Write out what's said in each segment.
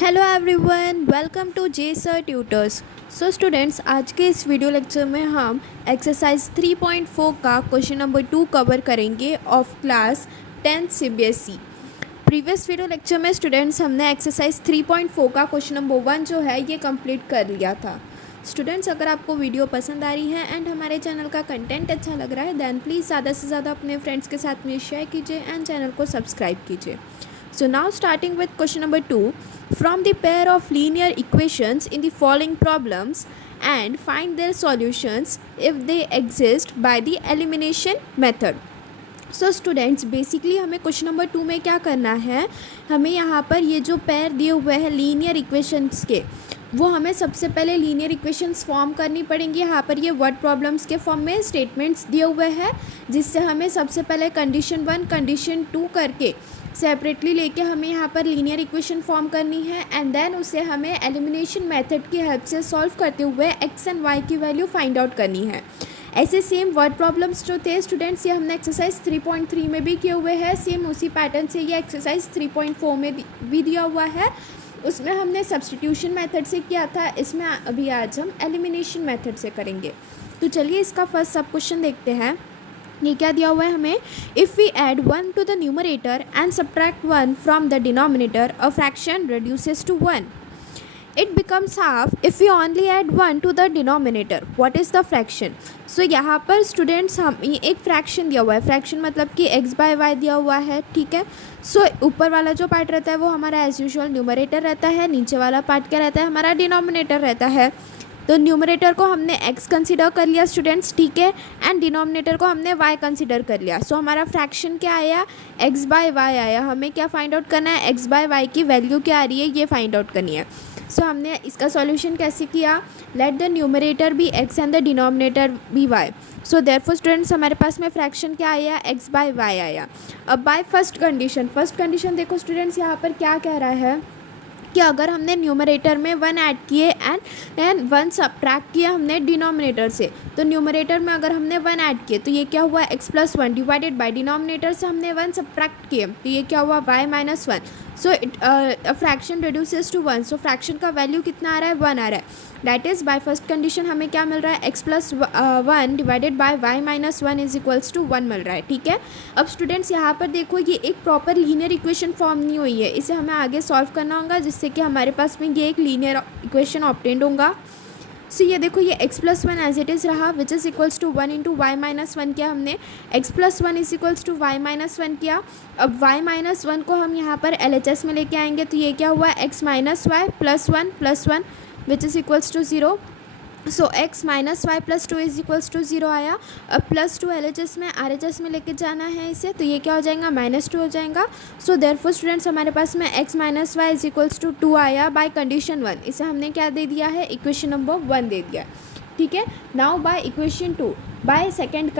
Hello everyone, welcome to J sir tutors. So students, आज के इस वीडियो लेक्चर में हम एक्सरसाइज 3.4 का क्वेश्चन नंबर 2 कवर करेंगे of class 10th CBSE. Previous video lecture में स्टूडेंट्स हमने एक्सरसाइज 3.4 का क्वेश्चन नंबर 1 जो है ये कंप्लीट कर लिया था। स्टूडेंट्स, अगर आपको वीडियो पसंद आ रही है एंड हमारे चैनल का कंटेंट अच्छा लग रहा है देन प्लीज़ ज़्यादा से ज़्यादा अपने फ्रेंड्स के साथ में शेयर कीजिए एंड चैनल को सब्सक्राइब कीजिए। So now starting with question number 2, from the pair of linear equations in the following problems and find their solutions if they exist by the elimination method. So students, basically हमें question number 2 में क्या करना है, हमें यहाँ पर ये जो पेयर दिए हुए हैं लीनियर इक्वेशंस के, वो हमें सबसे पहले लीनियर इक्वेशंस फॉर्म करनी पड़ेंगी। यहाँ पर ये वर्ड प्रॉब्लम्स के फॉर्म में स्टेटमेंट्स दिए हुए हैं, जिससे हमें सबसे पहले कंडीशन 1 कंडीशन 2 करके सेपरेटली लेके हमें यहाँ पर लीनियर इक्वेशन फॉर्म करनी है एंड देन उसे हमें एलिमिनेशन मेथड की हेल्प से सॉल्व करते हुए एक्स एंड वाई की वैल्यू फाइंड आउट करनी है। ऐसे सेम वर्ड प्रॉब्लम्स जो थे स्टूडेंट्स, ये हमने एक्सरसाइज 3.3 में भी किए हुए हैं। सेम उसी पैटर्न से ये एक्सरसाइज 3.4 में भी दिया हुआ है। उसमें हमने सब्स्टिट्यूशन मेथड से किया था, इसमें अभी आज हम एलिमिनेशन मेथड से करेंगे। तो चलिए इसका फर्स्ट सब क्वेश्चन देखते हैं। ये क्या दिया हुआ है हमें, if we add 1 to the numerator and subtract 1 from the denominator a fraction reduces to 1. It becomes half if we only add 1 to the denominator. What is the fraction? So यहाँ पर स्टूडेंट्स हम एक fraction दिया हुआ है। Fraction मतलब कि x bye Y दिया हुआ है, ठीक है। सो ऊपर वाला जो पार्ट रहता है वो हमारा एज यूजुअल न्यूमरेटर रहता है, नीचे वाला पार्ट क्या रहता है, हमारा डिनोमिनेटर रहता है। तो न्यूमरेटर को हमने x कंसिडर कर लिया स्टूडेंट्स, ठीक है, एंड डिनोमिनेटर को हमने y कंसिडर कर लिया। सो हमारा फ्रैक्शन क्या आया, x बाय वाई आया। हमें क्या फाइंड आउट करना है, x बाय वाई की वैल्यू क्या आ रही है ये फाइंड आउट करनी है। सो हमने इसका सॉल्यूशन कैसे किया, let the numerator be x and the denominator be y. So therefore students हमारे पास में फ्रैक्शन क्या आया, x बाय वाई आया। अब बाय फर्स्ट कंडीशन देखो स्टूडेंट्स, यहाँ पर क्या कह रहा है कि अगर हमने न्यूमरेटर में 1 ऐड किए एंड 1 सब्ट्रैक्ट किया हमने डिनोमिनेटर से, तो न्यूमरेटर में अगर हमने 1 ऐड किए तो ये क्या हुआ, x plus 1 divided by denominator से हमने 1 सब्ट्रैक्ट किए तो ये क्या हुआ, y minus 1. So fraction reduces to 1. So fraction का वैल्यू कितना आ रहा है, 1 आ रहा है। That is by first condition हमें क्या मिल रहा है, x plus 1 divided by y minus 1 is equals to 1 मिल रहा है, ठीक है। अब स्टूडेंट्स यहाँ पर देखो ये एक प्रॉपर लीनियर इक्वेशन फॉर्म नहीं हुई है, इसे हमें आगे सॉल्व करना होगा जिससे कि हमारे पास में ये एक लीनियर इक्वेशन ऑब्टेन्ड होगा। सो ये देखो ये x plus 1 as it is रहा which is equals to 1 into Y minus 1 किया हमने, x plus 1 is equals to Y minus 1 किया। अब y माइनस 1 को हम यहाँ पर LHS में लेके आएंगे तो ये क्या हुआ, x minus Y plus 1 which is equals to 0. So x minus Y plus 2 is equals to 0 आया। अब प्लस 2 LHS में RHS में लेके जाना है इसे, तो ये क्या हो जाएगा, -2 हो जाएगा। सो देयरफॉर स्टूडेंट्स हमारे पास में x minus Y is equals to 2 आया बाय कंडीशन 1। इसे हमने क्या दे दिया है, इक्वेशन नंबर 1 दे दिया, ठीक है। Now by equation 2, by second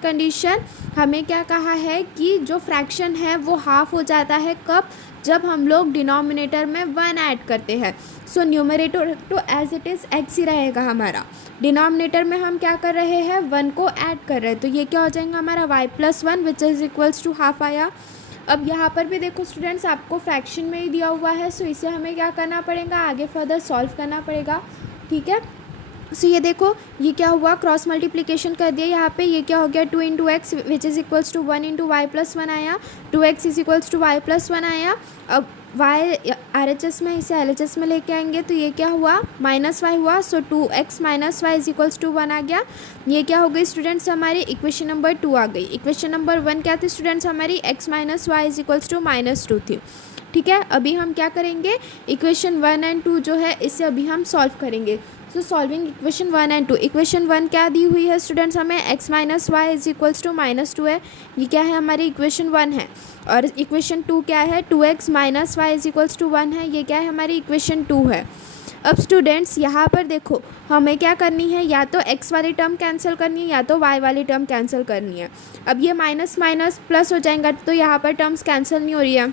condition हमें क्या कहा है कि जो फ्रैक्शन है वो हाफ हो जाता है, कब, जब हम लोग डिनोमिनेटर में 1 ऐड करते हैं। सो न्यूमरेटर तो एज इट इज़ x ही रहेगा हमारा, डिनोमिनेटर में हम क्या कर रहे हैं, 1 को ऐड कर रहे हैं, तो ये क्या हो जाएगा हमारा y plus 1 which is equals to half आया। अब यहाँ पर भी देखो स्टूडेंट्स आपको फ्रैक्शन में ही दिया हुआ है, सो इसे हमें क्या करना पड़ेगा, आगे फर्दर सॉल्व करना पड़ेगा, ठीक है। सो ये देखो ये क्या हुआ, क्रॉस मल्टीप्लिकेशन कर दिया यहाँ पे, ये क्या हो गया, 2 into x which is equals to 1 into y plus 1 आया, 2x is equals to y plus 1 आया। अब y RHS में इसे LHS में लेके आएंगे तो ये क्या हुआ, -y हुआ। So 2x minus Y is equals to 1 आ गया। ये क्या हो गई स्टूडेंट्स, हमारी इक्वेशन नंबर 2 आ गई। इक्वेशन नंबर 1 क्या थी स्टूडेंट्स, हमारी x minus Y is equals to -2 थी, ठीक है। अभी हम क्या करेंगे, इक्वेशन 1 एंड 2 जो है इसे अभी हम सॉल्व करेंगे। So solving equation 1 and 2, equation 1 क्या दी हुई है स्टूडेंट्स हमें, x minus Y is equals to -2 है, ये क्या है हमारी इक्वेशन 1 है। और इक्वेशन 2 क्या है, 2x minus Y is equals to 1 है, ये क्या है हमारी इक्वेशन 2 है। अब स्टूडेंट्स यहाँ पर देखो हमें क्या करनी है, या तो x वाली टर्म कैंसिल करनी है या तो y वाली टर्म कैंसिल करनी है। अब ये माइनस माइनस प्लस हो जाएगा तो यहाँ पर टर्म्स कैंसिल नहीं हो रही है,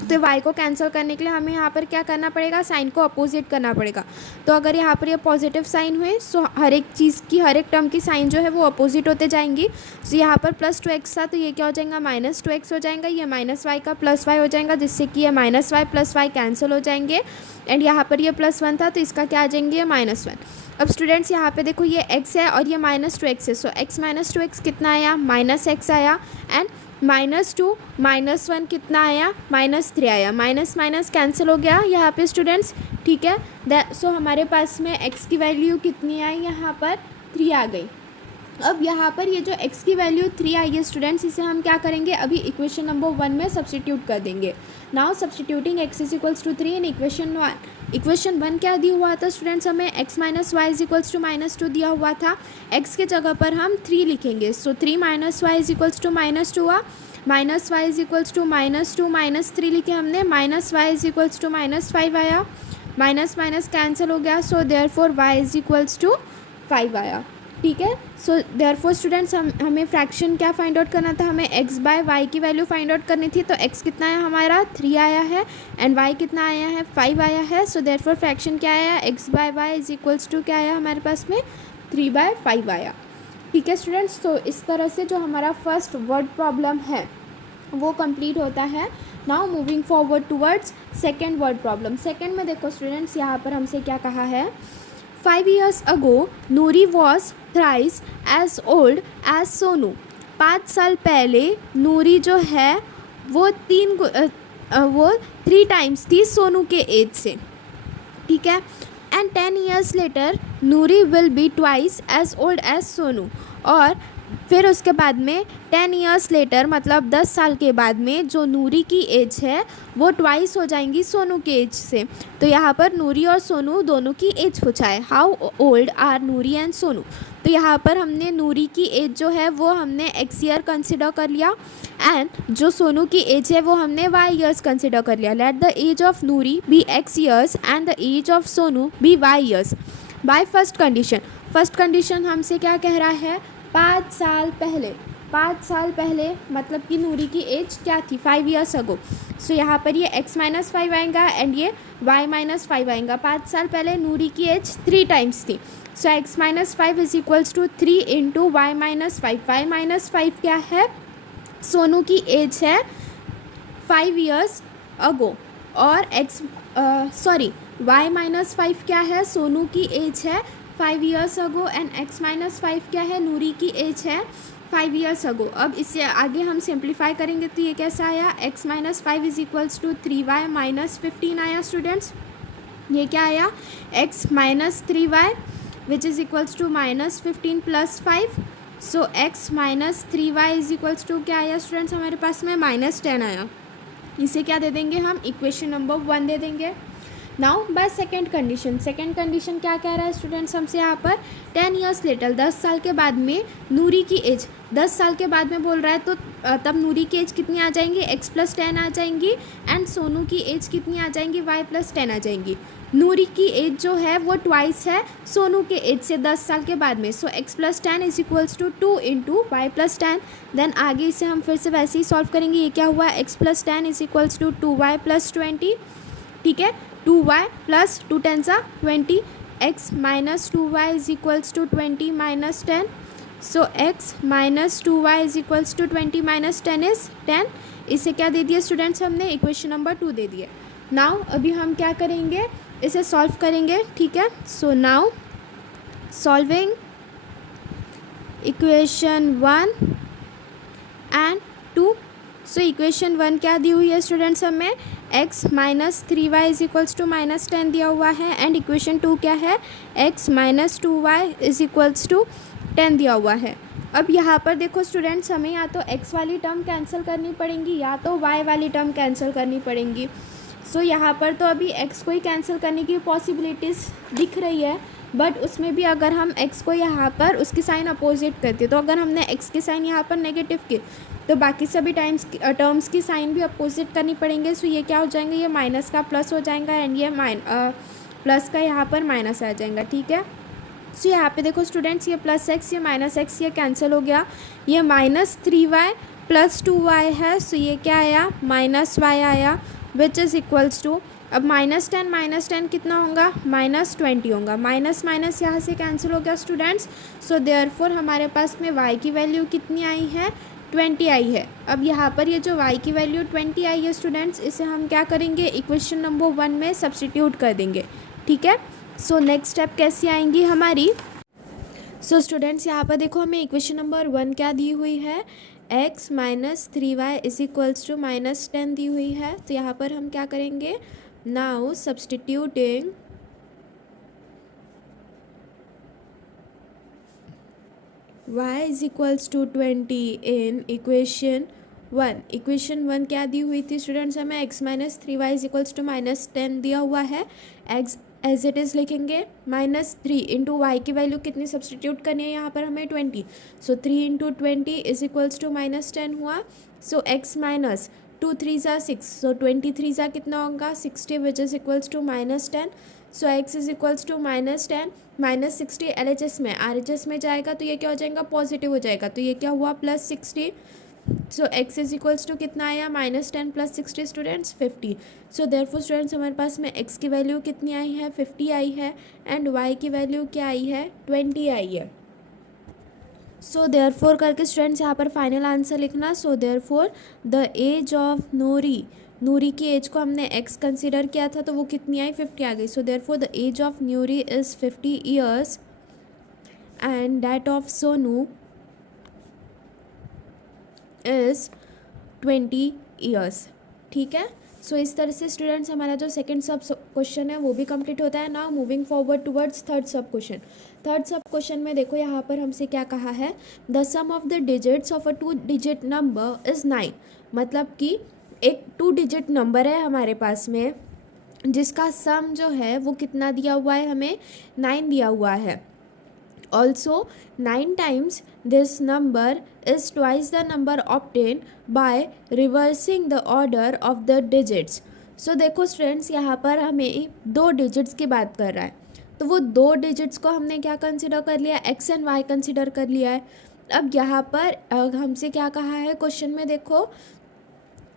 तो y को कैंसिल करने के लिए हमें यहाँ पर क्या करना पड़ेगा, साइन को अपोजिट करना पड़ेगा। तो अगर यहाँ पर ये पॉजिटिव साइन हुए सो हर एक चीज़ की, हर एक टर्म की साइन जो है वो अपोजिट होते जाएंगी। सो यहाँ पर +2x था तो ये क्या हो जाएगा, -2x हो जाएगा। ये -y का +y हो जाएगा, जिससे कि ये -y +y कैंसिल हो जाएंगे। एंड यहाँ पर ये +1 था तो इसका क्या आ जाएंगे, -1। अब स्टूडेंट्स यहाँ पे देखो ये x है और ये -2x है। सो x -2x कितना आया, -x आया। एंड -2 -1 कितना आया, -3 आया। माइनस माइनस कैंसिल हो गया यहाँ पे स्टूडेंट्स, ठीक है। सो हमारे पास में x की वैल्यू कितनी आई, यहाँ पर 3 आ गई। अब यहाँ पर ये जो x की वैल्यू 3 आई है स्टूडेंट्स, इसे हम क्या करेंगे, अभी इक्वेशन नंबर 1 में सब्सटीट्यूट कर देंगे। Now substituting x = 3 in equation 1। Equation 1 क्या दिया हुआ था स्टूडेंट्स, हमें x - y = -2 दिया हुआ था। x के जगह पर हम 3 लिखेंगे। सो 3 - y = -2 हुआ। -y = -2 -3 लिखे हमने, -y = -5 आया। माइनस माइनस कैंसिल हो गया। सो देयरफॉर y = 5 आया, ठीक है। सो देयरफॉर स्टूडेंट्स हमें फ्रैक्शन क्या फाइंड आउट करना था, हमें x/y की वैल्यू फाइंड आउट करनी थी। तो x कितना है हमारा, 3 आया है। एंड y कितना आया है, 5 आया है। सो देयरफॉर फ्रैक्शन क्या आया, x/y = क्या आया हमारे पास में, 3/5 आया, ठीक है स्टूडेंट्स। तो इस तरह से जो हमारा फर्स्ट वर्ड प्रॉब्लम है वो कंप्लीट होता है। Now moving forward towards second word problem. Second में देखो स्टूडेंट्स यहाँ पर हमसे क्या कहा है, 5 years ago, Noori was thrice as old as Sonu. 5 साल पहले नूरी जो है वो 3 टाइम्स थी सोनू के एज से, ठीक है। And 10 years later, Noori will be twice as old as Sonu. और फिर उसके बाद में 10 years लेटर मतलब 10 साल के बाद में जो नूरी की एज है वो ट्वाइस हो जाएंगी सोनू के एज से। तो यहाँ पर नूरी और सोनू दोनों की एज पूछा है, how old are Noori and Sonu. तो यहाँ पर हमने नूरी की एज जो है वो हमने x ईयर कंसिडर कर लिया। एंड जो सोनू की एज है वो हमने y ईयर्स कंसिडर कर लिया। Let the age of Noori be x years and the age of Sonu be y years by first condition. First condition हमसे क्या कह रहा है, 5 साल पहले। 5 साल पहले मतलब कि नूरी की एज क्या थी, 5 years अगो। सो यहाँ पर ये x - 5 आएगा एंड ये y - 5 आएगा। 5 साल पहले नूरी की एज 3 टाइम्स थी। सो x - 5 = 3 × y - 5। y - 5 क्या है, सोनू की एज है 5 years अगो। और y - 5 क्या है, सोनू की एज है 5 years अगो। एंड x - 5 क्या है, नूरी की एज है 5 years अगो। अब इससे आगे हम सिंप्लीफाई करेंगे तो ये कैसा आया, x - 5 = 3y - 15 आया स्टूडेंट्स। ये क्या आया, x - 3y which is equals to -15 + 5। So x - 3y = क्या आया स्टूडेंट्स हमारे पास में, -10 आया। इसे क्या दे देंगे हम, इक्वेशन नंबर 1 दे देंगे। Now by second condition. Second condition क्या कह रहा है स्टूडेंट्स हमसे यहाँ पर, 10 years लेटर 10 साल के बाद में नूरी की एज 10 साल के बाद में बोल रहा है। तो तब नूरी की एज कितनी आ जाएंगी, x + 10 आ जाएंगी। एंड सोनू की एज कितनी आ जाएंगी, y + 10 आ जाएंगी। नूरी की एज जो है वो ट्वाइस है सोनू के एज से 10 साल के बाद में। सो x + 10 = 2 × y + 10। देन आगे इसे हम फिर से वैसे ही सॉल्व करेंगे। ये क्या हुआ, x + 10 = 2y + 20, ठीक है। 2y + 2 10s are 20, x - 2y = 20 - 10। So x - 2y = 20 - 10 is 10। इसे क्या दे दिया स्टूडेंट्स हमने, इक्वेशन नंबर 2 दे दिए। नाउ अभी हम क्या करेंगे, इसे सॉल्व करेंगे, ठीक है। So now solving equation 1 and 2। So equation 1 क्या दी हुई है स्टूडेंट्स हमें, x - 3y = -10 दिया हुआ है। एंड इक्वेशन 2 क्या है, x - 2y = 10 दिया हुआ है। अब यहाँ पर देखो स्टूडेंट्स हमें या तो x वाली टर्म कैंसिल करनी पड़ेंगी या तो y वाली टर्म कैंसिल करनी पड़ेंगी। सो यहाँ पर तो अभी x को ही कैंसिल करने की पॉसिबिलिटीज़ दिख रही है, बट उसमें भी अगर हम x को यहाँ पर उसकी साइन अपोजिट करते तो अगर हमने x की साइन यहाँ पर नेगेटिव की तो बाकी सभी टर्म्स की साइन भी अपोजिट करनी पड़ेंगे। सो ये क्या हो जाएंगे, ये माइनस का प्लस हो जाएगा एंड ये प्लस का यहाँ पर माइनस आ जाएगा, ठीक है। सो यहाँ पे देखो स्टूडेंट्स ये +x ये -x ये कैंसिल हो गया। ये -3y + 2y है। सो ये क्या आया, -y आया। विच इज़ इक्वल्स टू, अब -10 कितना होगा, -20 होगा, माइनस माइनस यहाँ से कैंसिल हो गया स्टूडेंट्स। सो देयरफॉर हमारे पास में y की वैल्यू कितनी आई है, 20 आई है। अब यहाँ पर ये जो y की वैल्यू 20 आई है स्टूडेंट्स, इसे हम क्या करेंगे, इक्वेशन नंबर 1 में सब्सटीट्यूट कर देंगे, ठीक है। सो नेक्स्ट स्टेप कैसी आएंगी हमारी। सो स्टूडेंट्स यहाँ पर देखो हमें इक्वेशन नंबर 1 क्या दी हुई है, x minus 3y is equals to -10 दी हुई है। तो यहाँ पर हम क्या करेंगे, now substituting y is equals to 20 in equation 1। Equation 1 क्या दी हुई थी स्टूडेंट्स, हमें x minus 3y is equals to -10 दिया हुआ है। x एज इट इज़ लिखेंगे, -3 इंटू वाई की वैल्यू कितनी सब्सटीट्यूट करनी है यहाँ पर हमें 20। सो 3 इंटू 20 इज इक्वल्स टू -10 हुआ। सो x माइनस 2 3 ज़ा 6, सो 23 ज़ा कितना होगा 60 which is equals to -10। So x is equals to -10 -60 LHS में RHS में जाएगा तो ये क्या हो जाएगा, पॉजिटिव हो जाएगा, तो ये क्या हुआ +60। सो x इज इक्वल्स टू कितना आया, -10 + 60 स्टूडेंट्स 50। सो देयरफॉर स्टूडेंट्स हमारे पास में x की वैल्यू कितनी आई है, 50 आई है, एंड y की वैल्यू क्या आई है, 20 आई है। सो देयरफॉर करके स्टूडेंट्स यहाँ पर फाइनल आंसर लिखना। So therefore the age of Noori की एज को हमने x कंसिडर किया था तो वो कितनी आई, 50 आ गई। So therefore the age of Noori is 50 years and that of Sonu is 20 years, ठीक है। सो इस तरह से स्टूडेंट्स हमारा जो सेकंड सब क्वेश्चन है वो भी कंप्लीट होता है। Now moving forward towards third sub question. Third sub question में देखो यहाँ पर हमसे क्या कहा है, the sum of the digits of a 2 digit number is 9। मतलब कि एक 2 डिजिट नंबर है हमारे पास में जिसका सम जो है वो कितना दिया हुआ है, हमें 9 दिया हुआ है। Also 9 times this number is twice the number obtained by reversing the order of the digits। So देखो स्टूडेंट्स यहाँ पर हमें 2 डिजिट्स की बात कर रहा है, तो वो 2 डिजिट्स को हमने क्या कंसिडर कर लिया, x एंड y कंसिडर कर लिया है। अब यहाँ पर हमसे क्या कहा है क्वेश्चन में, देखो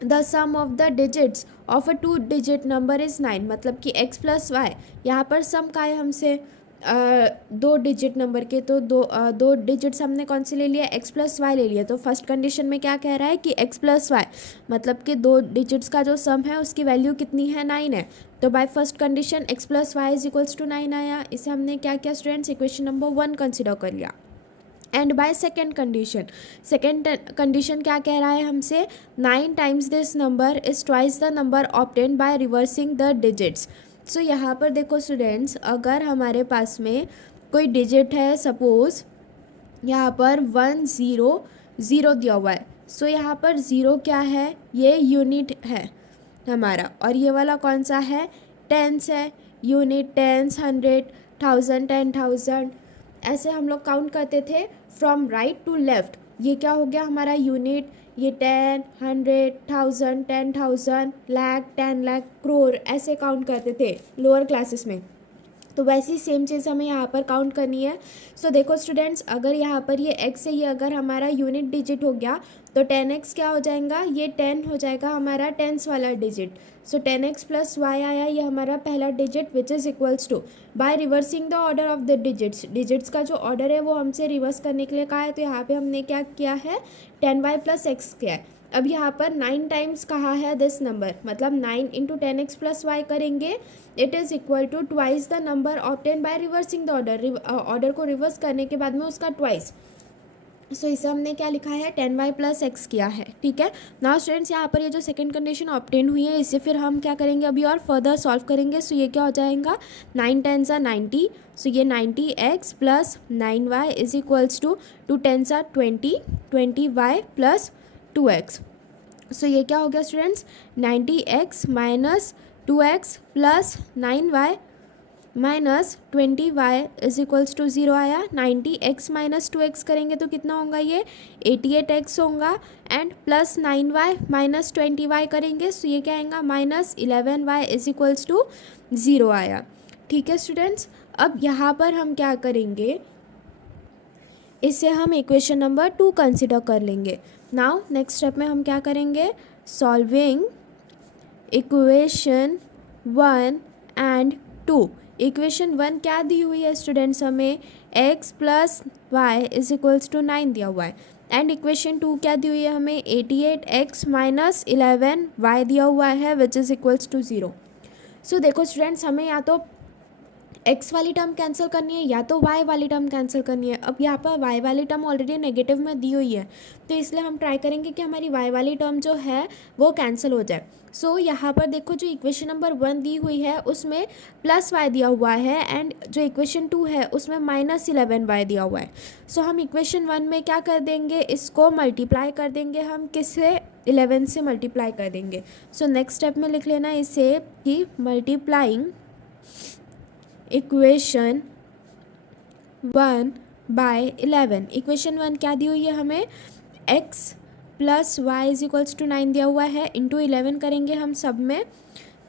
the sum of the digits of a 2 digit number is 9, मतलब कि x प्लस वाई, यहाँ पर सम का है हमसे 2 डिजिट नंबर के, तो दो डिजिट्स हमने कौन से ले लिया, x प्लस वाई ले लिया। तो फर्स्ट कंडीशन में क्या कह रहा है कि x प्लस वाई मतलब कि 2 डिजिट्स का जो सम है उसकी वैल्यू कितनी है, 9 है। तो by first condition x plus y is equals to 9 आया। इसे हमने क्या किया स्टूडेंट्स, इक्वेशन नंबर 1 कंसिडर कर लिया। एंड बाय सेकेंड कंडीशन क्या कह रहा है हमसे, 9 times this number is twice the number obtained by reversing the digits. So यहाँ पर देखो स्टूडेंट्स, अगर हमारे पास में कोई डिजिट है, सपोज यहाँ पर 1 0 0 दिया हुआ है। सो यहाँ पर 0 क्या है, ये यूनिट है हमारा, और ये वाला कौन सा है, टेंस है। यूनिट, टेंस, 100, 1000, 10,000, ऐसे हम लोग काउंट करते थे फ्रॉम राइट टू लेफ्ट। ये क्या हो गया हमारा यूनिट, ये 10, 100, 1000, 10,000, लाख, 10 लाख, करोड़, ऐसे काउंट करते थे लोअर क्लासेस में। तो वैसी सेम चीज़ हमें यहाँ पर काउंट करनी है। सो देखो स्टूडेंट्स, अगर यहाँ पर ये x है, ये अगर हमारा यूनिट डिजिट हो गया तो 10x क्या हो जाएगा, ये 10 हो जाएगा हमारा टेंस वाला डिजिट। सो 10x प्लस वाई आया, ये हमारा पहला digit which is equals to, by reversing the order of the digits का जो ऑर्डर है वो हमसे रिवर्स करने के लिए कहा है। तो यहाँ पे हमने क्या किया है, 10y प्लस x किया है। अब यहाँ पर 9 टाइम्स कहा है दिस नंबर, मतलब 9 इंटू 10x प्लस वाई करेंगे, it is equal to twice the number obtain by reversing the order. Order को रिवर्स करने के बाद में उसका ट्वाइस। सो इसे हमने क्या लिखा है, 10y प्लस एक्स किया है, ठीक है। नाउ स्टूडेंट्स यहाँ पर ये जो सेकंड कंडीशन ऑब्टेन हुई है, इसे फिर हम क्या करेंगे अभी और फर्दर सॉल्व करेंगे। सो ये क्या हो जाएगा, 9 10 90। सो ये 90x plus 9y is equals to 2 10 20, 20y plus 2x। So ये क्या हो गया students, 90x minus 2x plus 9y minus 20y is equals to 0 आया। 90x माइनस 2x करेंगे तो कितना होगा, ये 88x होगा, and plus 9y minus 20y करेंगे सो ये क्या आएगा, minus 11y is equals to 0 आया, ठीक है स्टूडेंट्स। अब यहाँ पर हम क्या करेंगे, इसे हम इक्वेशन नंबर 2 कंसिडर कर लेंगे। नाउ नेक्स्ट स्टेप में हम क्या करेंगे, सॉल्विंग इक्वेशन 1 and 2। इक्वेशन 1 क्या दी हुई है स्टूडेंट्स, हमें x plus y is equals to 9 दिया हुआ है। एंड इक्वेशन 2 क्या दी हुई है हमें, 88x माइनस 11y दिया हुआ है विच इज़ इक्वल्स टू 0। सो देखो स्टूडेंट्स, हमें या तो x वाली टर्म कैंसिल करनी है या तो y वाली टर्म कैंसिल करनी है। अब यहाँ पर y वाली टर्म ऑलरेडी नेगेटिव में दी हुई है, तो इसलिए हम ट्राई करेंगे कि हमारी y वाली टर्म जो है वो कैंसिल हो जाए। सो यहाँ पर देखो जो इक्वेशन नंबर 1 दी हुई है उसमें प्लस y दिया हुआ है एंड जो इक्वेशन 2 है उसमें माइनस 11y दिया हुआ है। सो हम इक्वेशन 1 में क्या कर देंगे, इसको मल्टीप्लाई कर देंगे, हम किससे 11 से मल्टीप्लाई कर देंगे। सो नेक्स्ट स्टेप में लिख लेना इसे कि मल्टीप्लाइंग इक्वेशन 1 बाय 11। इक्वेशन 1 क्या दी हुई है हमें, x plus y is equals to 9 दिया हुआ है, इंटू 11 करेंगे हम सब में,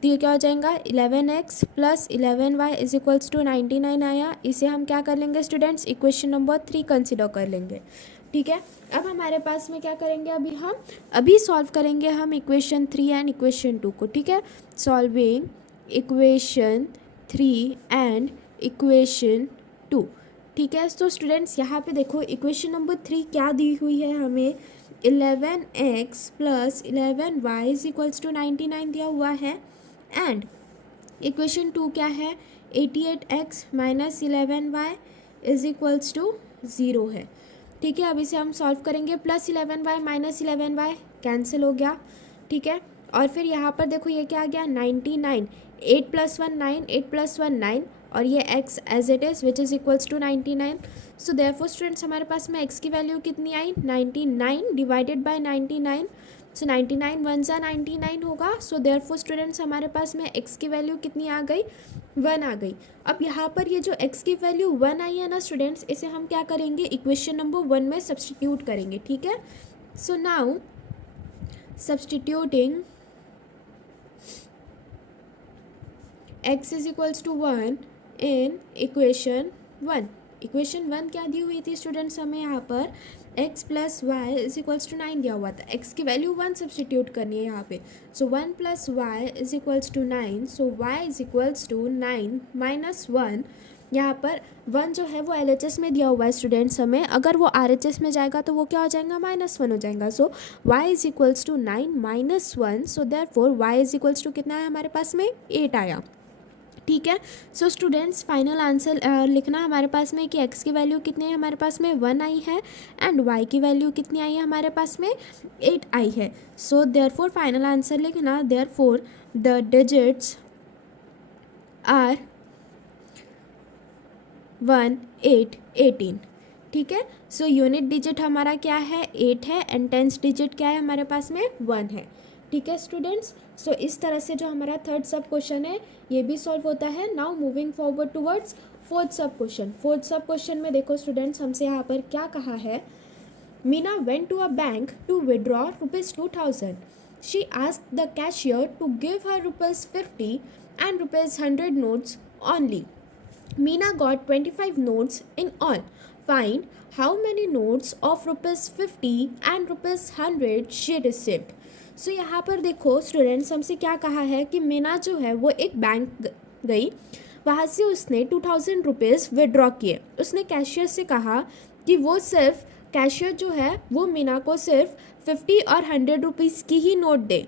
तो ये क्या हो जाएगा 11x plus 11y is equals to 99 आया। इसे हम क्या कर लेंगे स्टूडेंट्स, इक्वेशन नंबर 3 कंसिडर कर लेंगे। ठीक है, अब हमारे पास में क्या करेंगे, अभी सॉल्व करेंगे हम इक्वेशन 3 एंड इक्वेशन 2 को। ठीक है, सॉल्विंग इक्वेशन 3 एंड इक्वेशन 2। ठीक है, तो स्टूडेंट्स यहाँ पे देखो इक्वेशन नंबर 3 क्या दी हुई है हमें, 11x plus 11y is equals to 99 दिया हुआ है। एंड इक्वेशन 2 क्या है, 88x minus 11y is equals to 0 है। ठीक है, अब इसे हम सॉल्व करेंगे, plus 11y minus 11y cancel हो गया। ठीक है, और फिर यहाँ पर देखो ये क्या आ गया 99, 8 प्लस 1 9, 8 प्लस 1 9, और ये x as it is which is equals to 99। So therefore students हमारे पास में x की वैल्यू कितनी आई, 99 डिवाइडेड बाय 99। सो 99 1 सा 99 होगा। सो देयरफॉर स्टूडेंट्स हमारे पास में x की वैल्यू कितनी आ गई, 1 आ गई। अब यहाँ पर ये जो x की वैल्यू 1 आई है ना स्टूडेंट्स, इसे हम क्या करेंगे, इक्वेशन नंबर 1 में सब्सटीट्यूट करेंगे। ठीक है, so now substituting x is equals to 1 in equation 1। Equation 1 क्या दी हुई थी स्टूडेंट्स हमें, यहाँ पर x plus y is equals to 9 दिया हुआ था। x की वैल्यू 1 सब्सटीट्यूट करनी है यहाँ पे। So 1 plus y is equals to 9। So y is equals to 9 minus 1। यहाँ पर 1 जो है वो LHS में दिया हुआ है स्टूडेंट्स हमें, अगर वो RHS में जाएगा तो वो क्या हो जाएगा, -1 हो जाएगा। So y is equals to 9 minus 1। So therefore y is equals to कितना है हमारे पास में, 8 आया। ठीक है, सो स्टूडेंट्स फाइनल आंसर लिखना हमारे पास में कि x की वैल्यू कितनी है हमारे पास में, 1 आई है, एंड y की वैल्यू कितनी आई है हमारे पास में, 8 आई है। सो देयरफॉर फाइनल आंसर लिखना, देयरफॉर द डिजिट्स आर 1 8 18। ठीक है, सो यूनिट डिजिट हमारा क्या है, 8 है, एंड टेंथ डिजिट क्या है हमारे पास में, 1 है। ठीक है स्टूडेंट्स, सो इस तरह से जो हमारा थर्ड सब क्वेश्चन है ये भी सॉल्व होता है। Now moving forward towards fourth sub question. Fourth sub question में देखो स्टूडेंट्स हमसे यहाँ पर क्या कहा है, Meena went to a bank to withdraw ₹2000। She asked the cashier to give her ₹50 and ₹100 notes only. Meena got 25 notes in all. Find how many notes of ₹50 and ₹100 she received. सो यहाँ पर देखो स्टूडेंट्स हमसे क्या कहा है कि मीना जो है वो एक बैंक गई, वहाँ से उसने 2000 रुपीज़ विड्रॉ किए। उसने कैशियर से कहा कि वो सिर्फ कैशियर जो है वो मीना को सिर्फ 50 और 100 रुपीज़ की ही नोट दे।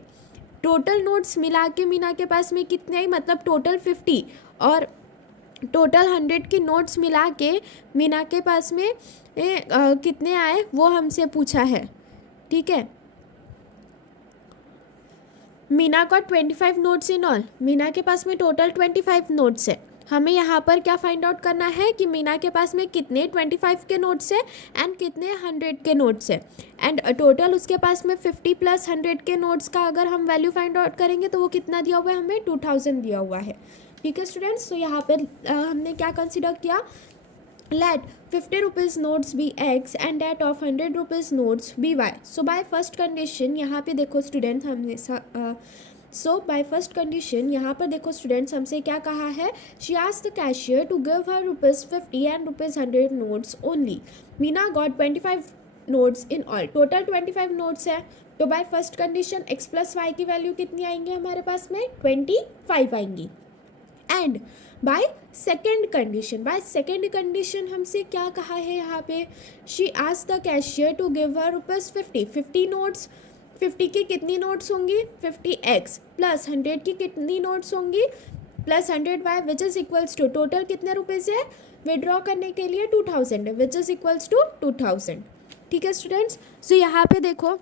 टोटल नोट्स मिला के मीना के पास में कितने आई, मतलब टोटल 50 और टोटल 100 के नोट्स मिला के मीना के पास में कितने आए वो हमसे पूछा है। ठीक है, मीना का 25 नोट्स इन ऑल, मीना के पास में टोटल 25 नोट्स है। हमें यहाँ पर क्या फाइंड आउट करना है कि मीना के पास में कितने 25 के नोट्स है एंड कितने 100 के नोट्स है। एंड टोटल उसके पास में 50 प्लस 100 के नोट्स का अगर हम वैल्यू फाइंड आउट करेंगे तो वो कितना दिया हुआ है, हमें 2000 दिया हुआ है। ठीक है स्टूडेंट्स, तो यहाँ पर हमने क्या कंसिडर किया, let 50 rupees notes be x and that of 100 rupees notes be y. So by first condition यहाँ पे देखो स्टूडेंट हमने बाय फर्स्ट कंडीशन यहाँ पर देखो स्टूडेंट्स हमसे क्या कहा है, she asked the cashier to give her ₹50 and ₹100 notes only. Meena got 25 notes in all, total 25 notes है, तो by first condition x plus y की वैल्यू कितनी आएंगी हमारे पास में 25 आएंगी। एंड बाय सेकेंड कंडीशन हमसे क्या कहा है यहाँ पे, she asked the cashier to give her ₹50 notes. 50 की कितनी नोट्स होंगी 50x प्लस 100 की कितनी नोट्स होंगी plus 100y which is equals to total कितने रुपए से विड्रॉ करने के लिए 2000 विच इज इक्वल्स टू 2000। ठीक है स्टूडेंट्स, सो यहाँ पे देखो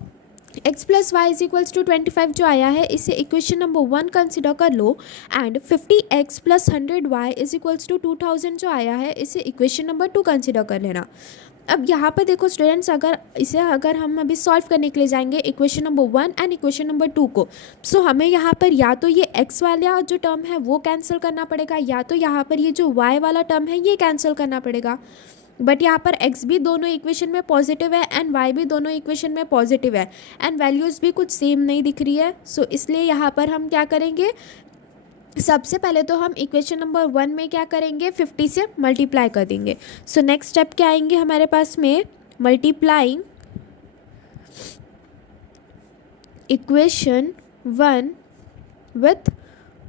x plus y is equals to 25 जो आया है इसे इक्वेशन नंबर 1 कंसिडर कर लो। And 50x plus 100y is equals to 2000 जो आया है इसे इक्वेशन नंबर 2 कंसिडर कर लेना। अब यहाँ पर देखो स्टूडेंट्स, अगर हम अभी सॉल्व करने के लिए जाएंगे equation number 1 and equation number 2 को, सो हमें यहाँ पर या तो ये x वाला जो टर्म है वो कैंसिल करना पड़ेगा या तो यहाँ पर ये जो y वाला टर्म है ये कैंसिल करना पड़ेगा। बट यहाँ पर x भी दोनों इक्वेशन में पॉजिटिव है एंड y भी दोनों इक्वेशन में पॉजिटिव है एंड वैल्यूज़ भी कुछ सेम नहीं दिख रही है। सो इसलिए यहाँ पर हम क्या करेंगे, सबसे पहले तो हम इक्वेशन नंबर 1 में क्या करेंगे 50 से मल्टीप्लाई कर देंगे। सो नेक्स्ट स्टेप क्या आएंगे हमारे पास में, multiplying equation 1 with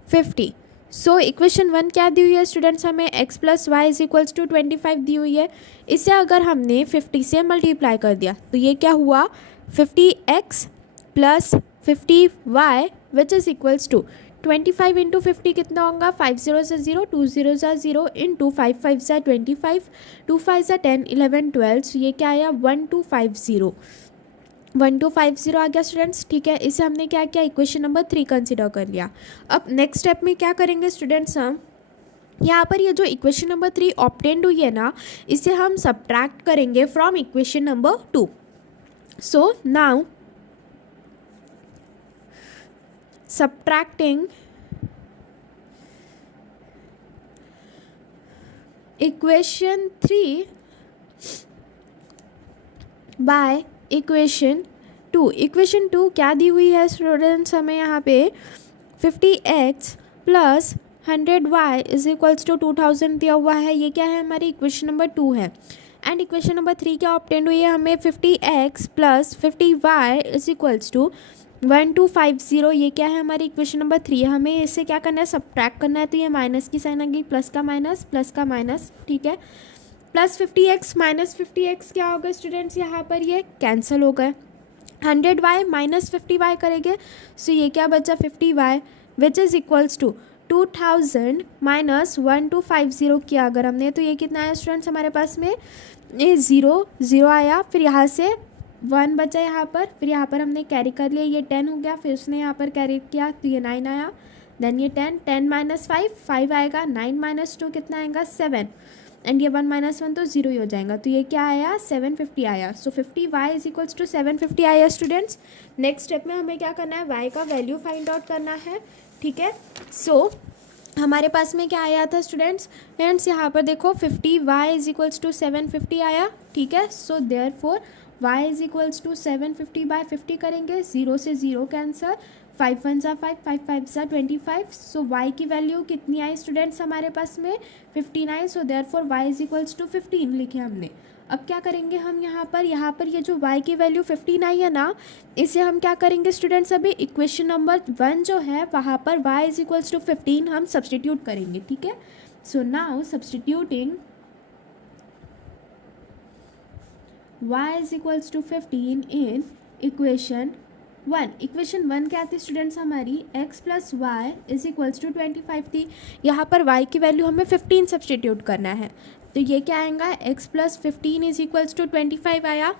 50। So equation 1 क्या दी हुई है स्टूडेंट्स, हमें x plus y is equals to 25 दी हुई है। इसे अगर हमने 50 से मल्टीप्लाई कर दिया तो ये क्या हुआ 50x plus 50y which is equals to 25 into 50 कितना होगा 5 0 से 0 2 0 सा 0 इंटू 5 5 सा 25 2 5 सा 10 11 12। ये क्या आया 1250 आ गया स्टूडेंट्स। ठीक है, इसे हमने क्या किया इक्वेशन नंबर 3 कंसिडर कर लिया। अब नेक्स्ट स्टेप में क्या करेंगे स्टूडेंट्स, हम यहाँ पर ये जो इक्वेशन नंबर 3 ऑब्टेन्ड हुई है ना इसे हम सब्ट्रैक्ट करेंगे from equation number 2। So now subtracting equation 3 by equation 2। Equation 2 क्या दी हुई है स्टूडेंट्स, हमें यहाँ पे 50x plus 100y is equals to 2000 दिया हुआ है। ये क्या है हमारी इक्वेशन नंबर 2 है। एंड इक्वेशन नंबर 3 क्या ऑब्टेन हुई है, हमें 50x plus 50y is equals to 1250। ये क्या है हमारी इक्वेशन नंबर 3। हमें इसे क्या करना है सब्ट्रैक्ट करना है, तो ये माइनस की साइन आ गई, प्लस का माइनस। ठीक है, प्लस 50x माइनस 50x क्या होगा स्टूडेंट्स, यहाँ पर ये कैंसिल हो गए। 100y माइनस 50y करेंगे, सो ये क्या बचा 50y which is equals to 2000 minus 1250 किया अगर हमने, तो ये कितना आया स्टूडेंट्स हमारे पास में, ये 0 आया, फिर यहाँ से 1 बचा यहाँ पर, फिर यहाँ पर हमने कैरी कर लिया, ये 10 हो गया, फिर उसने यहाँ पर कैरी किया तो ये 9 आया, देन ये 10 माइनस 5 आएगा, 9 माइनस 2 कितना आएगा 7, एंड ये 1 माइनस 1 तो 0 ही हो जाएगा, तो ये क्या आया 750 आया। सो 50y इज इक्वल्स टू 750 आया स्टूडेंट्स। नेक्स्ट स्टेप में हमें क्या करना है, y का वैल्यू फाइंड आउट करना है। ठीक है, सो हमारे पास में क्या आया था स्टूडेंट्स, यहाँ पर देखो 50y इज इक्वल्स टू 750 आया। ठीक है, so therefore y is equals to 750 by 50 करेंगे, 0 से 0 कैंसर, 5 1 सा 5 5 5 सा 25। सो y की वैल्यू कितनी आई स्टूडेंट्स हमारे पास में 59। So therefore y is equals to 15 लिखे हमने। अब क्या करेंगे हम यहाँ पर ये जो y की वैल्यू 15 आई है ना, इसे हम क्या करेंगे स्टूडेंट्स, अभी इक्वेशन नंबर 1 जो है वहाँ पर y इज इक्वल्स टू 15 हम सब्सटीट्यूट करेंगे। ठीक है, so now substituting y is equals to 15 in equation 1। Equation 1 क्या थी स्टूडेंट्स हमारी, x plus y is equals to 25 थी। यहाँ पर y की वैल्यू हमें 15 सब्सटीट्यूट करना है, तो ये क्या आएगा x plus 15 is equals to 25 आया।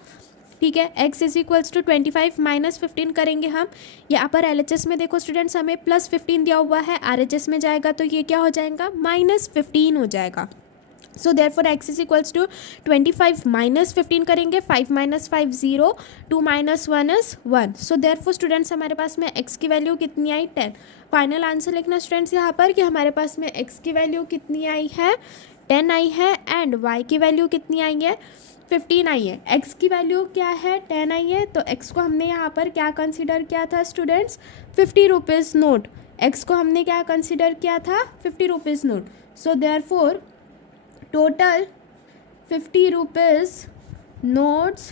ठीक है, x is equals to 25 minus 15 करेंगे हम। यहाँ पर LHS में देखो स्टूडेंट्स हमें प्लस 15 दिया हुआ है, RHS में जाएगा तो ये क्या हो जाएगा माइनस 15 हो जाएगा। So therefore x is equals to 25 minus 15 करेंगे, 5 minus 5 0, 2 minus 1 is 1। So therefore students हमारे पास में x की वैल्यू कितनी आई 10। फाइनल आंसर लिखना स्टूडेंट्स यहाँ पर कि हमारे पास में x की वैल्यू कितनी आई है 10 आई है, एंड y की वैल्यू कितनी आई है 15 आई है। x की वैल्यू क्या है 10 आई है, तो x को हमने यहाँ पर क्या कंसिडर किया था स्टूडेंट्स 50 रुपीज़ नोट। x को हमने क्या कंसिडर किया था 50 rupees note. So therefore total 50 rupees notes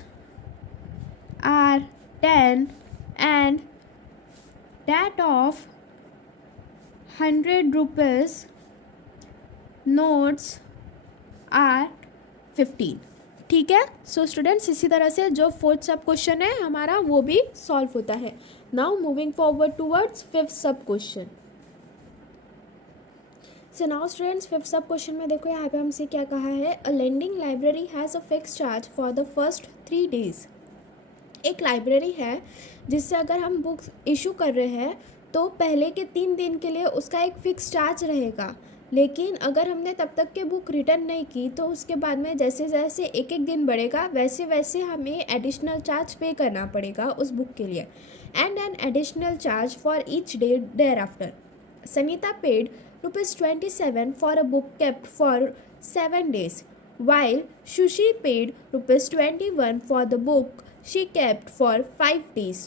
are 10 and that of 100 rupees notes are 15. ठीक है. सो स्टूडेंट्स इसी तरह से जो फोर्थ सब क्वेश्चन है हमारा वो भी सॉल्व होता है. Now moving forward towards fifth sub question. So now students fifth sub question में देखो यहाँ पे हमसे क्या कहा है. A lending library has a fix charge for the first 3 days. एक लाइब्रेरी है जिससे अगर हम बुक्स इशू कर रहे हैं तो पहले के 3 दिन के लिए उसका एक फ़िक्स चार्ज रहेगा. लेकिन अगर हमने तब तक के बुक रिटर्न नहीं की तो उसके बाद में जैसे जैसे एक एक दिन बढ़ेगा वैसे वैसे हमें एडिशनल चार्ज पे करना पड़ेगा उस बुक के लिए. And an additional charge for each day thereafter. Sanita paid ₹27 for a book kept for 7 days, while Shushi paid ₹21 for the book she kept for 5 days.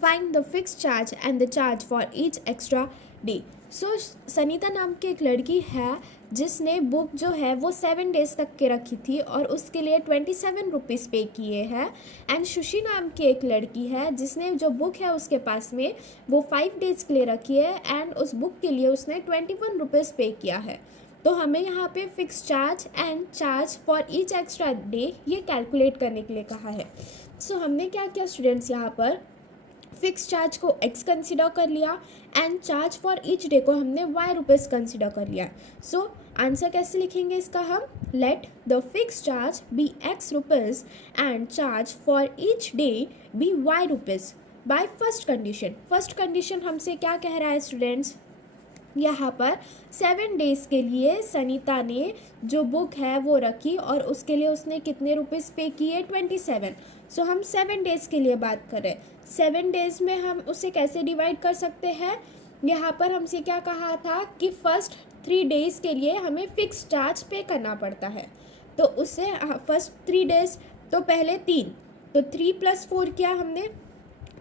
Find the fixed charge and the charge for each extra day. सो सनीता नाम की एक लड़की है जिसने book जो है वो 7 days तक के रखी थी और उसके लिए 27 रुपीज़ पे किए हैं. एंड शुशी नाम की एक लड़की है जिसने जो बुक है उसके पास में वो 5 days के लिए रखी है एंड उस बुक के लिए उसने 21 रुपीज़ पे किया है. तो हमें यहाँ पे fix charge and charge for each extra day ये कैलकुलेट करने के लिए कहा है. सो हमने क्या किया स्टूडेंट्स, यहाँ पर फिक्स चार्ज को x कंसिडर कर लिया and charge for each day को हमने y रुपीज़ कंसिडर कर लिया. सो आंसर कैसे लिखेंगे इसका हम. Let the fix charge be x rupees and charge for each day be y rupees by first condition. First condition हमसे क्या कह रहा है स्टूडेंट्स, यहाँ पर 7 days के लिए सनीता ने जो बुक है वो रखी और उसके लिए उसने कितने रुपीज़ पे किए 27. सो हम 7 days के लिए बात करें. 7 days में हम उसे कैसे डिवाइड कर सकते हैं. यहाँ पर हमसे क्या कहा था कि फर्स्ट 3 days के लिए हमें फ़िक्स चार्ज पे करना पड़ता है. तो उससे फर्स्ट 3 days तो पहले 3 तो 3 + 4 किया हमने.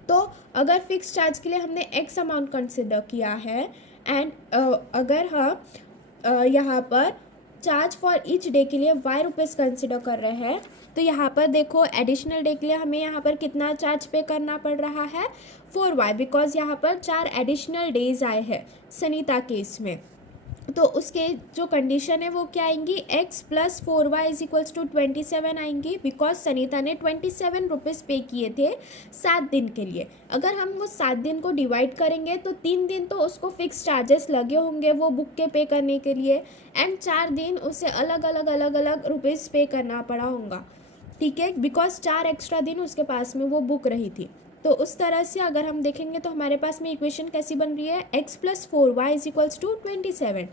तो अगर फिक्स चार्ज के लिए हमने x अमाउंट कंसिडर किया है एंड अगर हम यहाँ पर चार्ज फॉर ईच डे के लिए y रुपीज़ कंसिडर कर रहे हैं तो यहाँ पर देखो एडिशनल डे के लिए हमें यहाँ पर कितना चार्ज पे करना पड़ रहा है 4y, बिकॉज यहाँ पर 4 एडिशनल डेज आए हैं सनीता केस में. तो उसके जो कंडीशन है वो क्या आएंगी, x + 4y = 27 आएंगी बिकॉज सनीता ने 27 रुपीज़ पे किए थे 7 दिन के लिए. अगर हम वो 7 दिन को डिवाइड करेंगे तो 3 दिन तो उसको फिक्स चार्जेस लगे होंगे वो बुक के पे करने के लिए एंड 4 दिन उसे अलग अलग रुपीज़ पे करना पड़ा होगा. ठीक है, बिकॉज 4 एक्स्ट्रा दिन उसके पास में वो बुक रही थी. तो उस तरह से अगर हम देखेंगे तो हमारे पास में इक्वेशन कैसी बन रही है, x + 4y = 27.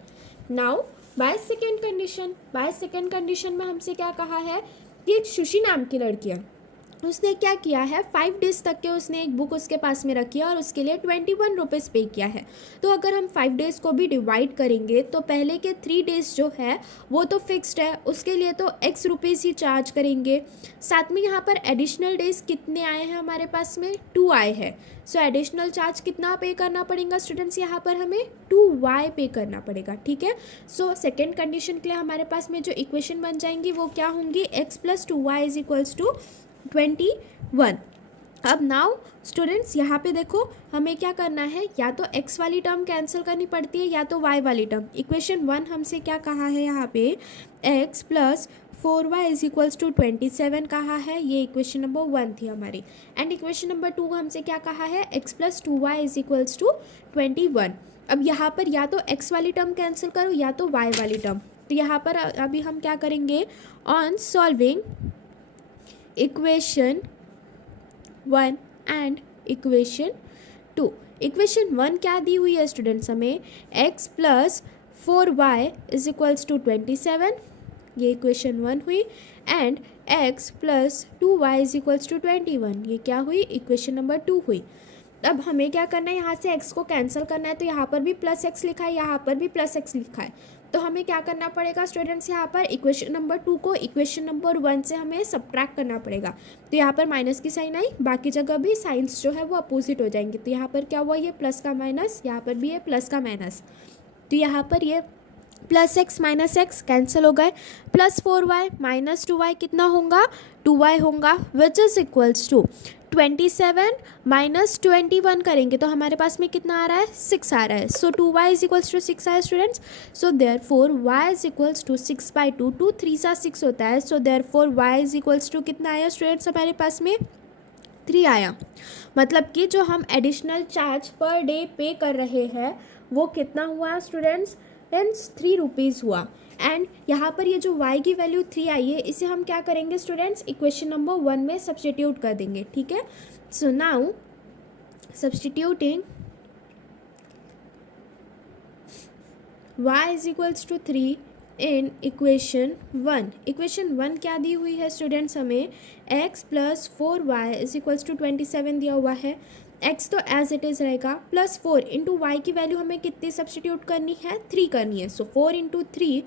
Now by second condition में हमसे क्या कहा है कि एक शुशी नाम की लड़की है, उसने क्या किया है 5 days तक के उसने एक बुक उसके पास में रखी है और उसके लिए 21 रुपीज़ पे किया है. तो अगर हम 5 days को भी डिवाइड करेंगे तो पहले के 3 days जो है वो तो फिक्स्ड है, उसके लिए तो x रुपीज़ ही चार्ज करेंगे. साथ में यहाँ पर एडिशनल डेज कितने आए हैं हमारे पास में 2 आए हैं. सो एडिशनल चार्ज कितना पे करना पड़ेगा स्टूडेंट्स, यहाँ पर हमें 2y पे करना पड़ेगा. ठीक है, सो सेकेंड कंडीशन के लिए हमारे पास में जो इक्वेशन बन जाएंगी वो क्या होंगी, x + 2y = 21. अब नाउ स्टूडेंट्स यहाँ पे देखो हमें क्या करना है, या तो x वाली टर्म कैंसिल करनी पड़ती है या तो y वाली टर्म. इक्वेशन 1 हमसे क्या कहा है, यहाँ पे x + 4y = 27 कहा है, ये इक्वेशन नंबर 1 थी हमारी. एंड इक्वेशन नंबर 2 हमसे क्या कहा है, x + 2y = 21. अब यहाँ पर या तो x वाली टर्म कैंसिल करो या तो y वाली टर्म. तो यहाँ पर अभी हम क्या करेंगे, on solving equation 1 and equation 2. Equation 1 क्या दी हुई है स्टूडेंट्स हमें, x + 4y = 27, ये इक्वेशन 1 हुई. एंड x + 2y = 21, ये क्या हुई, इक्वेशन नंबर 2 हुई. अब हमें क्या करना है, यहाँ से x को कैंसिल करना है. तो यहाँ पर भी +x लिखा है, यहाँ पर भी +x लिखा है. तो हमें क्या करना पड़ेगा स्टूडेंट्स, यहाँ पर इक्वेशन नंबर 2 को इक्वेशन नंबर 1 से हमें सब्ट्रैक्ट करना पड़ेगा. तो यहाँ पर माइनस की साइन आई, बाकी जगह भी साइंस जो है वो अपोजिट हो जाएंगे. तो यहाँ पर क्या हुआ, ये प्लस का माइनस, यहाँ पर भी ये प्लस का माइनस. तो यहाँ पर ये +x - x कैंसिल हो गए. +4y - 2y कितना होगा, 2y होगा, which is equals to 27 minus 21 करेंगे तो हमारे पास में कितना आ रहा है, 6 आ रहा है. सो 2y इज इक्वल्स टू 6 आया students. So therefore y is equals to 6/2. 2 3 6 होता है. So therefore y is equals to कितना आया स्टूडेंट्स हमारे पास में, 3 आया. मतलब कि जो हम एडिशनल चार्ज पर डे पे कर रहे हैं वो कितना हुआ स्टूडेंट्स, 3 रुपीज़ हुआ. एंड यहाँ पर ये जो y की वैल्यू 3 आई है इसे हम क्या करेंगे स्टूडेंट्स, इक्वेशन नंबर 1 में सब्स्टिट्यूट कर देंगे. ठीक है. So now substituting y is equals to 3 in equation 1. Equation 1 क्या दी हुई है स्टूडेंट्स, हमें x plus 4y is equals to 27 दिया हुआ है. x तो एज इट इज़ रहेगा, प्लस 4 इंटू वाई की वैल्यू हमें कितनी सब्स्टिट्यूट करनी है, 3 करनी है. So 4 into 3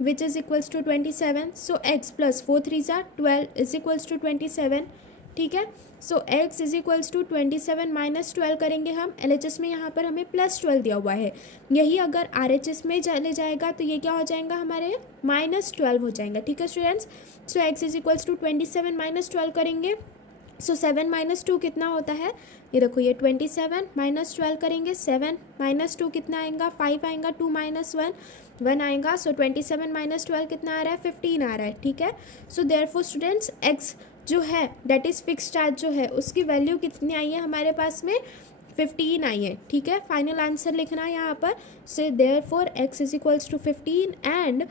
which is equals to 27. So x plus 4 3 ज़ा 12 इज इक्वल्स टू 27. ठीक है. So x is equals to 27 minus 12 करेंगे हम. LHS में यहाँ पर हमें प्लस 12 दिया हुआ है. यही अगर RHS में चले जाएगा तो ये क्या हो जाएगा हमारे, माइनस 12 हो जाएगा. ठीक है students. So x is equals to 27 minus 12 करेंगे. सो 7 माइनस 2 कितना होता है, ये देखो ये 27 माइनस 12 करेंगे. 7 माइनस 2 कितना आएगा, 5 आएगा. 2 माइनस 1 आएगा. सो 27 माइनस 12 कितना आ रहा है, 15 आ रहा है. ठीक है. सो देयरफॉर स्टूडेंट्स x जो है दैट इज़ फिक्स चार्ज जो है उसकी वैल्यू कितनी आई है हमारे पास में, 15 आई है. ठीक है. फाइनल आंसर लिखना है यहाँ पर. So therefore x is equals to 15 and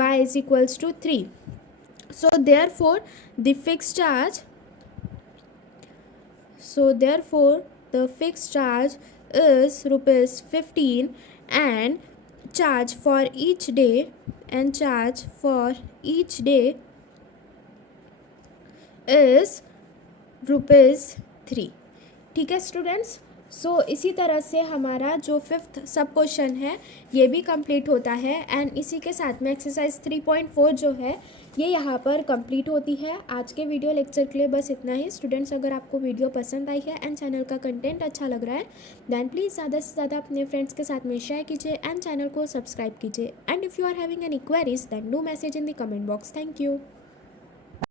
y is equals to 3. So therefore the fix charge, so therefore the fixed charge is rupees 15 and charge for each day is rupees 3. ठीक है students. सो इसी तरह से हमारा जो 5th सब question है ये भी कंप्लीट होता है. एंड इसी के साथ में एक्सरसाइज 3.4 जो है ये यहाँ पर कंप्लीट होती है. आज के वीडियो लेक्चर के लिए बस इतना ही स्टूडेंट्स. अगर आपको वीडियो पसंद आई है एंड चैनल का कंटेंट अच्छा लग रहा है दैन प्लीज़ ज़्यादा से ज़्यादा अपने फ्रेंड्स के साथ में शेयर कीजिए एंड चैनल को सब्सक्राइब कीजिए. And if you are having any queries then do message in the comment box. Thank you.